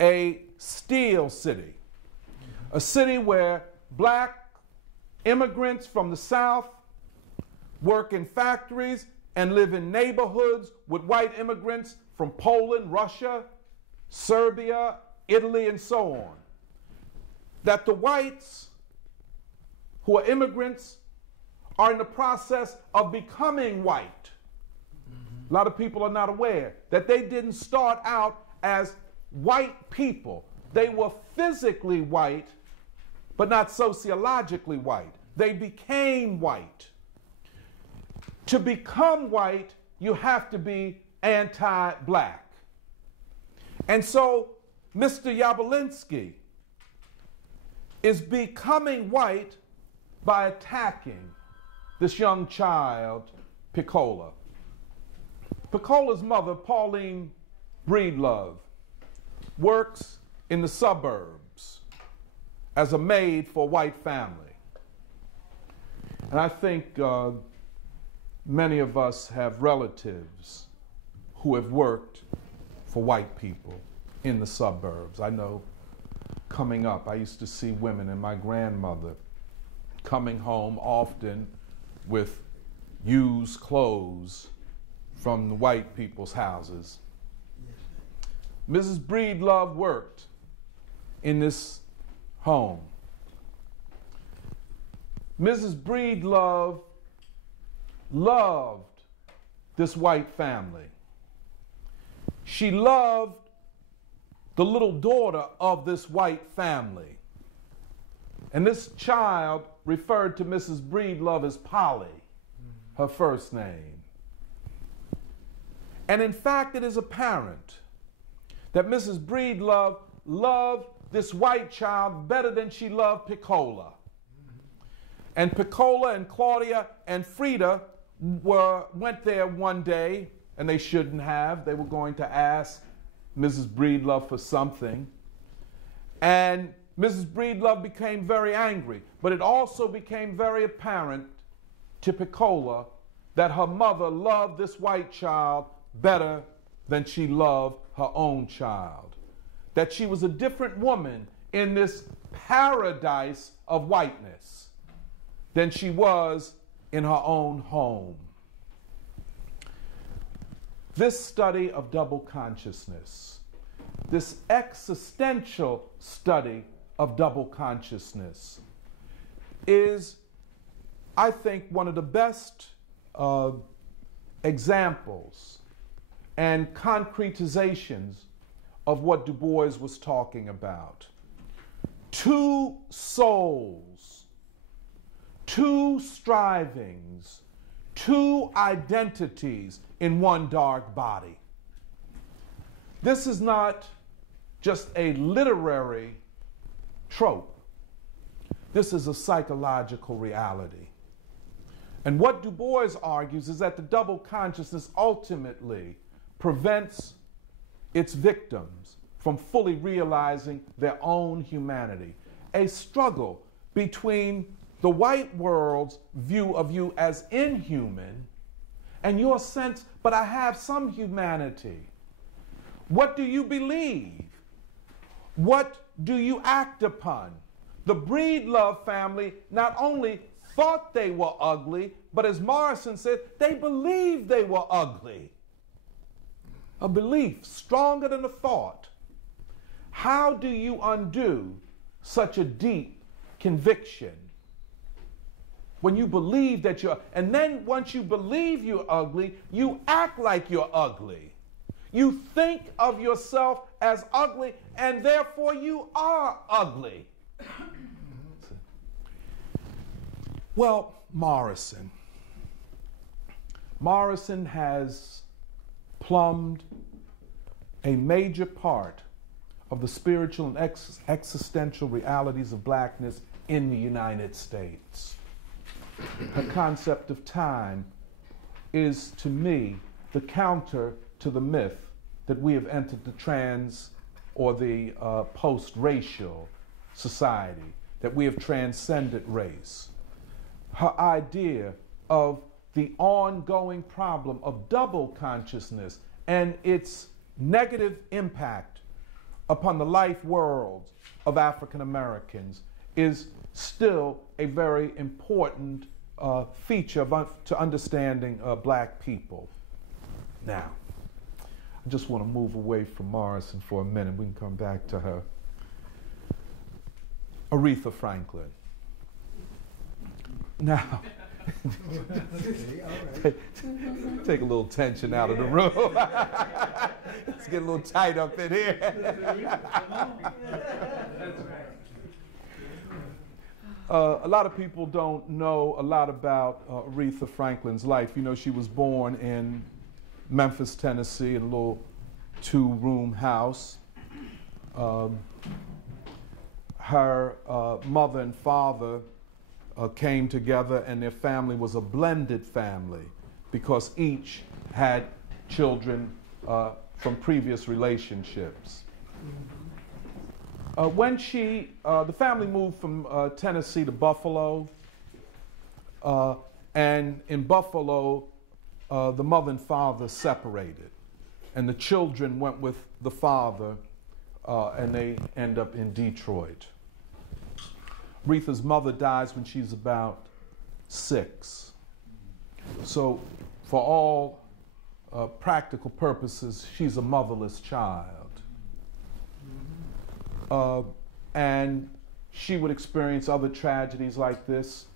a steel city, a city where black immigrants from the South work in factories and live in neighborhoods with white immigrants from Poland, Russia, Serbia, Italy, and so on. That the whites who are immigrants are in the process of becoming white. A lot of people are not aware that they didn't start out as white people. They were physically white, but not sociologically white. They became white. To become white, you have to be anti-black. And so Mr. Yabolinski is becoming white by attacking this young child, Piccola. Piccola's mother, Pauline Breedlove, works in the suburbs as a maid for a white family. And I think many of us have relatives who have worked for white people in the suburbs. I know coming up, I used to see women and my grandmother coming home often with used clothes from the white people's houses. Mrs. Breedlove worked in this home. Mrs. Breedlove loved this white family. She loved the little daughter of this white family. And this child referred to Mrs. Breedlove as Polly, her first name. And in fact, it is apparent that Mrs. Breedlove loved this white child better than she loved Piccola. And Piccola and Claudia and Frida went there one day, and they shouldn't have. They were going to ask Mrs. Breedlove for something. And Mrs. Breedlove became very angry, but it also became very apparent to Piccola that her mother loved this white child better than she loved her own child. That she was a different woman in this paradise of whiteness than she was in her own home. This study of double consciousness, this existential study of double consciousness, is, I think, one of the best examples and concretizations of what Du Bois was talking about. Two souls, two strivings, two identities in one dark body. This is not just a literary trope. This is a psychological reality. And what Du Bois argues is that the double consciousness ultimately prevents its victims from fully realizing their own humanity. A struggle between the white world's view of you as inhuman and your sense, but I have some humanity. What do you believe? What do you act upon? The Breedlove family not only thought they were ugly, but as Morrison said, they believed they were ugly. A belief stronger than a thought. How do you undo such a deep conviction? When you believe that you're, and then once you believe you're ugly, you act like you're ugly. You think of yourself as ugly, and therefore you are ugly. Well, Morrison has plumbed a major part of the spiritual and existential realities of blackness in the United States. Her concept of time is, to me, the counter to the myth that we have entered the trans or the post-racial society, that we have transcended race. Her idea of the ongoing problem of double consciousness and its negative impact upon the life world of African Americans is still a very important feature to understanding black people. Now, I just want to move away from Morrison for a minute. We can come back to her. Aretha Franklin. Now, take a little tension out of the room. Let's get a little tight up in here. A lot of people don't know a lot about Aretha Franklin's life. You know, she was born in Memphis, Tennessee, in a little two-room house. Her mother and father came together, and their family was a blended family because each had children from previous relationships. When the family moved from Tennessee to Buffalo, and in Buffalo, the mother and father separated, and the children went with the father, and they end up in Detroit. Aretha's mother dies when she's about 6. So for all practical purposes, she's a motherless child. And she would experience other tragedies like this.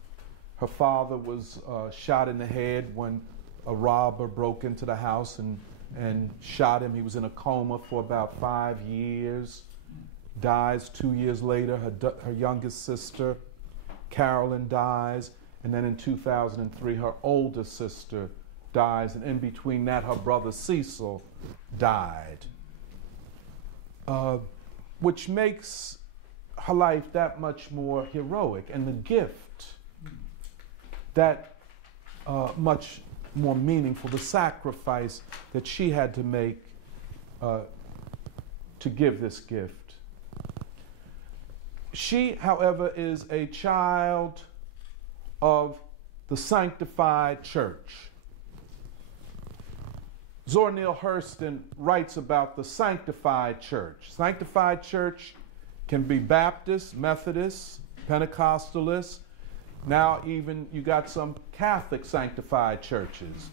Her father was shot in the head when a robber broke into the house and shot him. He was in a coma for about 5 years. Dies 2 years later. Her youngest sister, Carolyn, dies. And then in 2003, her older sister dies. And in between that, her brother Cecil died. Which makes her life that much more heroic, and the gift that much more meaningful, the sacrifice that she had to make to give this gift. She, however, is a child of the sanctified church. Zora Neale Hurston writes about the sanctified church. Sanctified church can be Baptist, Methodist, Pentecostalist. Now even you got some Catholic sanctified churches.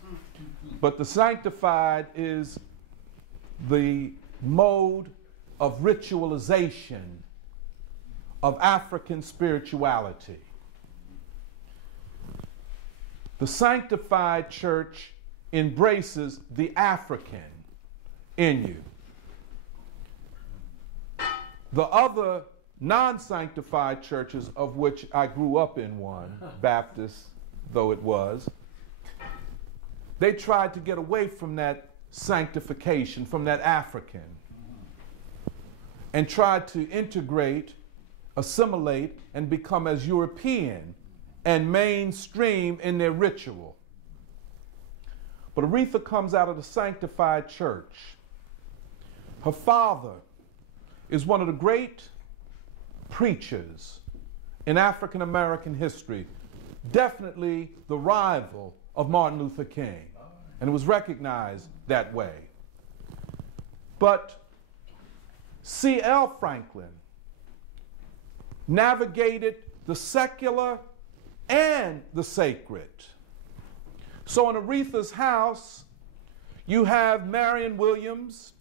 But the sanctified is the mode of ritualization of African spirituality. The sanctified church embraces the African in you. The other non-sanctified churches, of which I grew up in one, Baptist though it was, they tried to get away from that sanctification, from that African, and tried to integrate, assimilate, and become as European and mainstream in their ritual. But Aretha comes out of the sanctified church. Her father is one of the great preachers in African American history, definitely the rival of Martin Luther King, and it was recognized that way. But C.L. Franklin navigated the secular and the sacred. So in Aretha's house, you have Marion Williams,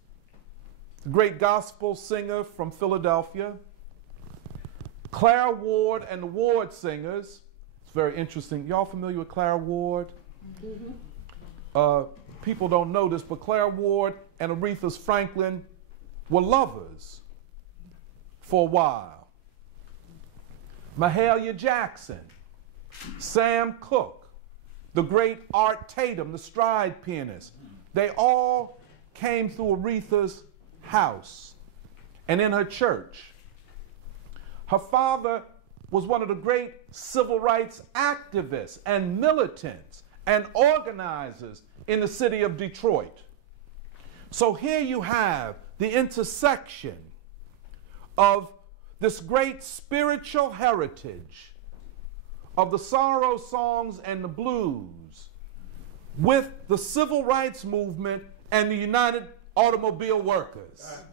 the great gospel singer from Philadelphia, Clara Ward and the Ward Singers. It's very interesting. Y'all familiar with Clara Ward? Mm-hmm. People don't know this, but Clara Ward and Aretha Franklin were lovers for a while. Mahalia Jackson, Sam Cooke, the great Art Tatum, the stride pianist, they all came through Aretha's house and in her church. Her father was one of the great civil rights activists and militants and organizers in the city of Detroit. So here you have the intersection of this great spiritual heritage of the sorrow songs and the blues with the civil rights movement and the United Automobile Workers.